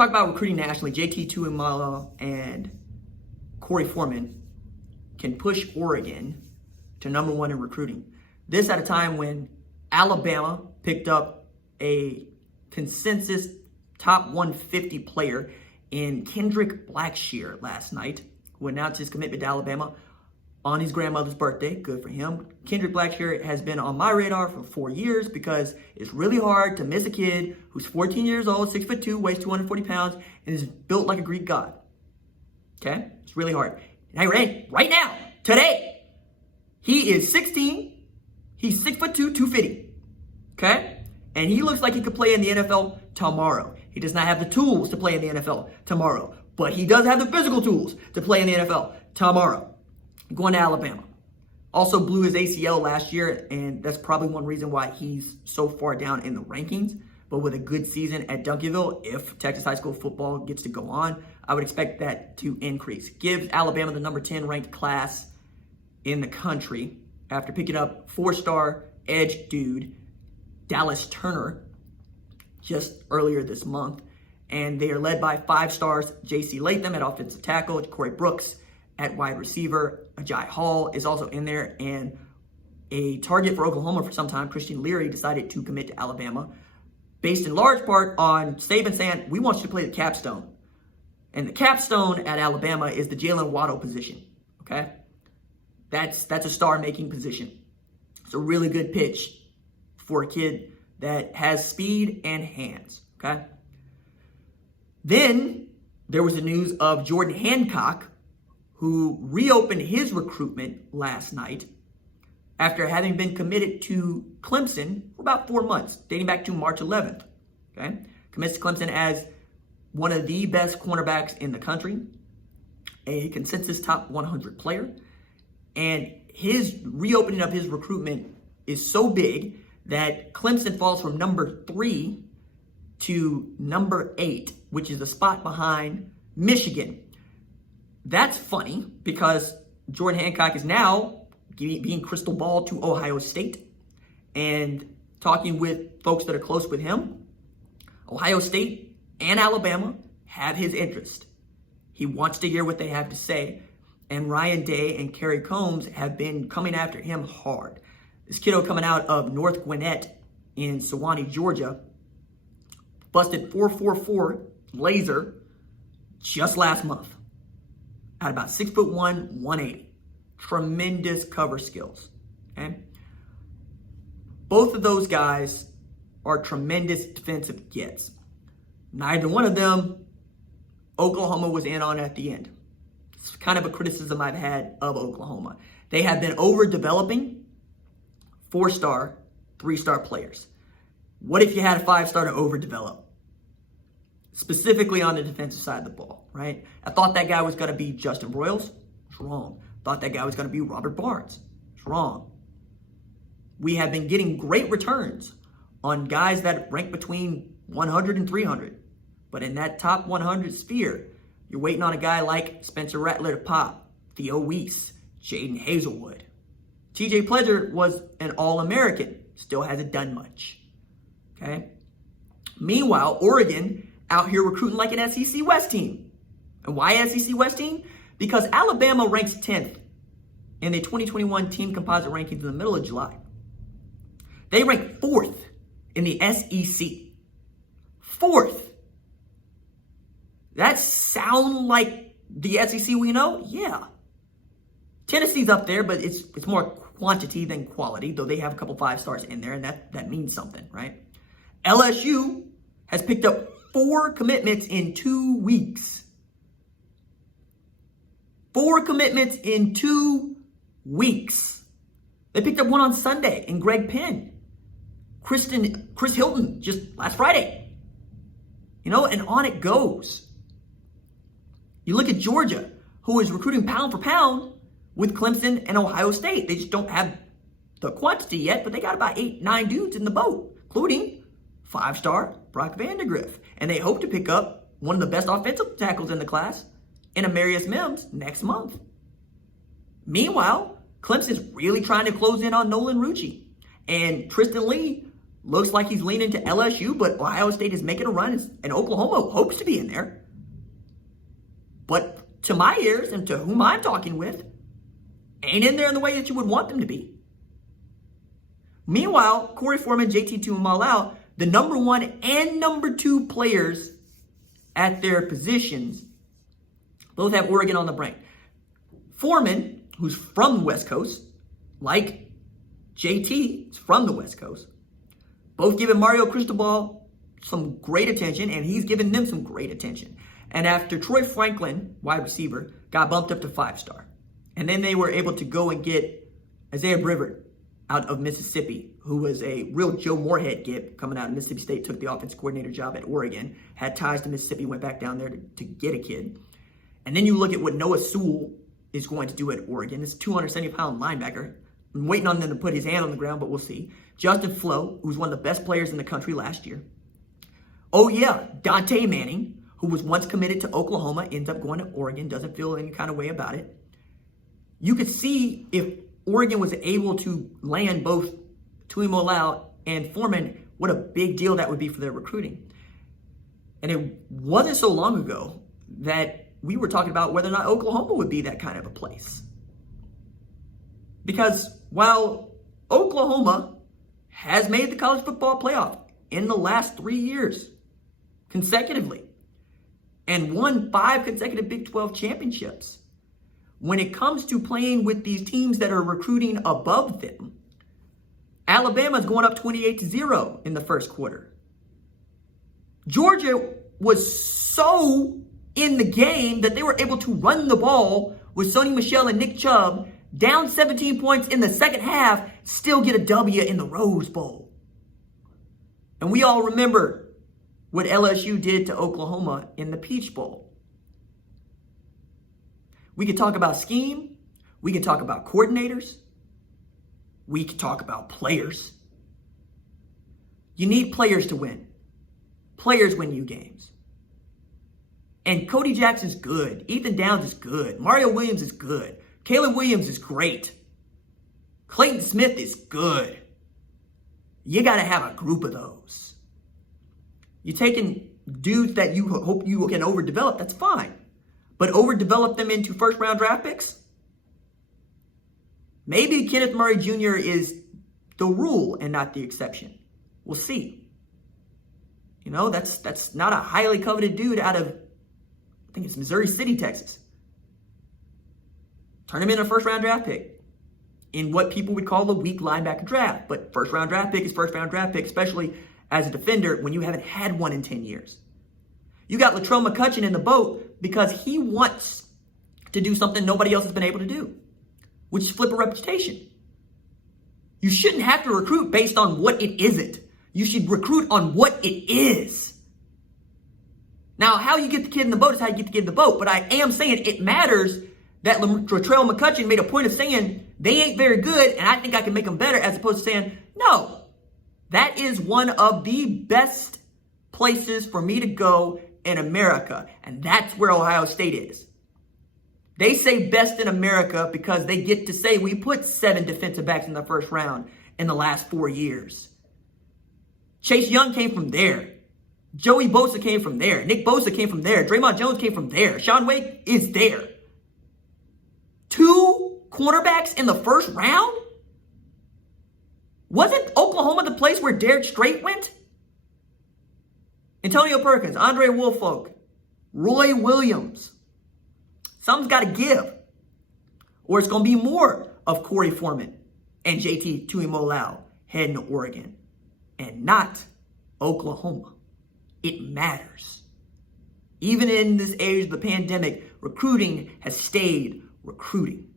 talk about recruiting nationally. JT Tuimoloau and Korey Foreman can push Oregon to #1 in recruiting. This at a time when Alabama picked up a consensus top 150 player in Kendrick Blackshear last night, who announced his commitment to Alabama on his grandmother's birthday. Good for him. Kendrick Blackshear has been on my radar for 4 years because it's really hard to miss a kid who's 14 years old, 6'2", weighs 240 pounds, and is built like a Greek god. Okay? It's really hard. Now, right now, today, he is 16. He's 6'2", 250. Okay? And he looks like he could play in the NFL tomorrow. He does not have the tools to play in the NFL tomorrow, but he does have the physical tools to play in the NFL tomorrow. Going to Alabama. Also blew his ACL last year, and that's probably one reason why he's so far down in the rankings. But with a good season at Duncanville, if Texas high school football gets to go on, I would expect that to increase. Gives Alabama the number 10 ranked class in the country after picking up 4-star edge dude Dallas Turner just earlier this month. And they are led by 5 stars J.C. Latham at offensive tackle, Corey Brooks at wide receiver, Ajay Hall is also in there, and a target for Oklahoma for some time, Christian Leary, decided to commit to Alabama, based in large part on Saban saying, we want you to play the capstone. And the capstone at Alabama is the Jalen Waddle position, okay? That's a star-making position. It's a really good pitch for a kid that has speed and hands, okay? Then there was the news of Jordan Hancock, who reopened his recruitment last night after having been committed to Clemson for about 4 months, dating back to March 11th. Okay, commits to Clemson as one of the best cornerbacks in the country, a consensus top 100 player, and his reopening of his recruitment is so big that Clemson falls from number 3 to number 8, which is a spot behind Michigan. That's funny because Jordan Hancock is now being crystal ball to Ohio State, and talking with folks that are close with him, Ohio State and Alabama have his interest. He wants to hear what they have to say, and Ryan Day and Kerry Combs have been coming after him hard. This kiddo coming out of North Gwinnett in Sewanee, Georgia, busted 4.44 laser just last month. At about 6'1", 180. Tremendous cover skills. Okay? Both of those guys are tremendous defensive gets. Neither one of them Oklahoma was in on at the end. It's kind of a criticism I've had of Oklahoma. They have been overdeveloping 4-star, 3-star players. What if you had a 5-star to overdevelop? Specifically on the defensive side of the ball, right? I thought that guy was going to be Justin Royals. It's wrong. Thought that guy was going to be Robert Barnes. It's wrong. We have been getting great returns on guys that rank between 100 and 300. But in that top 100 sphere, you're waiting on a guy like Spencer Rattler to pop, Theo Weiss, Jaden Hazelwood. TJ Pledger was an All-American. Still hasn't done much. Okay? Meanwhile, Oregon out here recruiting like an SEC West team. And why SEC West team? Because Alabama ranks 10th in the 2021 team composite rankings in the middle of July. They rank 4th in the SEC. 4th. That sound like the SEC we know? Yeah. Tennessee's up there, but it's more quantity than quality, though they have a couple 5-stars in there, and that means something, right? LSU has picked up 4 commitments in 2 weeks. 4 commitments in 2 weeks. They picked up one on Sunday in Greg Penn. Chris Hilton just last Friday. You know, and on it goes. You look at Georgia, who is recruiting pound for pound with Clemson and Ohio State. They just don't have the quantity yet, but they got about 8-9 dudes in the boat, including 5-star Brock Vandegrift. And they hope to pick up one of the best offensive tackles in the class in Amarius Mims next month. Meanwhile, Clemson's really trying to close in on Nolan Rucci. And Tristan Lee Looks like he's leaning to LSU, but Ohio State is making a run, and Oklahoma hopes to be in there. But to my ears and to whom I'm talking with, ain't in there in the way that you would want them to be. Meanwhile, Korey Foreman, JT Tuimolau, the number 1 and number 2 players at their positions, both have Oregon on the brink. Foreman, who's from the West Coast, like JT is from the West Coast, both giving Mario Cristobal some great attention, and he's giving them some great attention. And after Troy Franklin, wide receiver, got bumped up to 5-star, and then they were able to go and get Isaiah Brivard out of Mississippi, who was a real Joe Moorhead kid coming out of Mississippi State, took the offense coordinator job at Oregon, had ties to Mississippi, went back down there to get a kid. And then you look at what Noah Sewell is going to do at Oregon. This 270-pound linebacker. I'm waiting on them to put his hand on the ground, but we'll see. Justin Flo, who's one of the best players in the country last year. Oh yeah, Dante Manning, who was once committed to Oklahoma, ends up going to Oregon, doesn't feel any kind of way about it. You could see if Oregon was able to land both Tuimoloau and Foreman, what a big deal that would be for their recruiting. And it wasn't so long ago that we were talking about whether or not Oklahoma would be that kind of a place. Because while Oklahoma has made the college football playoff in the last 3 years consecutively and won 5 consecutive Big 12 championships, when it comes to playing with these teams that are recruiting above them, Alabama's going up 28-0 in the first quarter. Georgia was so in the game that they were able to run the ball with Sony Michel and Nick Chubb, down 17 points in the second half, still get a W in the Rose Bowl. And we all remember what LSU did to Oklahoma in the Peach Bowl. We could talk about scheme. We could talk about coordinators. We could talk about players. You need players to win. Players win you games. And Cody Jackson's good. Ethan Downs is good. Mario Williams is good. Caleb Williams is great. Clayton Smith is good. You got to have a group of those. You're taking dudes that you hope you can overdevelop, that's fine. But overdevelop them into first-round draft picks? Maybe Kenneth Murray Jr. is the rule and not the exception. We'll see. You know, that's not a highly coveted dude out of, I think it's Missouri City, Texas. Turn him in a first-round draft pick in what people would call a weak linebacker draft. But first-round draft pick is first-round draft pick, especially as a defender when you haven't had one in 10 years. You got Latrell McCutcheon in the boat because he wants to do something nobody else has been able to do, which is flip a reputation. You shouldn't have to recruit based on what it isn't. You should recruit on what it is. Now, how you get the kid in the boat is how you get the kid in the boat, but I am saying it matters that Latrell McCutcheon made a point of saying they ain't very good and I think I can make them better, as opposed to saying, no, that is one of the best places for me to go in America, and that's where Ohio State is. They say best in America because they get to say we put 7 defensive backs in the first round in the last 4 years. Chase Young came from there. Joey Bosa came from there. Nick Bosa came from there. Draymond Jones came from there. Sean Wade is there. 2 cornerbacks in the first round? Wasn't Oklahoma the place where Derek Strait went? Antonio Perkins, Andre Woolfolk, Roy Williams. Something's got to give. Or it's going to be more of Korey Foreman and JT Tuimolau heading to Oregon. And not Oklahoma. It matters. Even in this age of the pandemic, recruiting has stayed recruiting.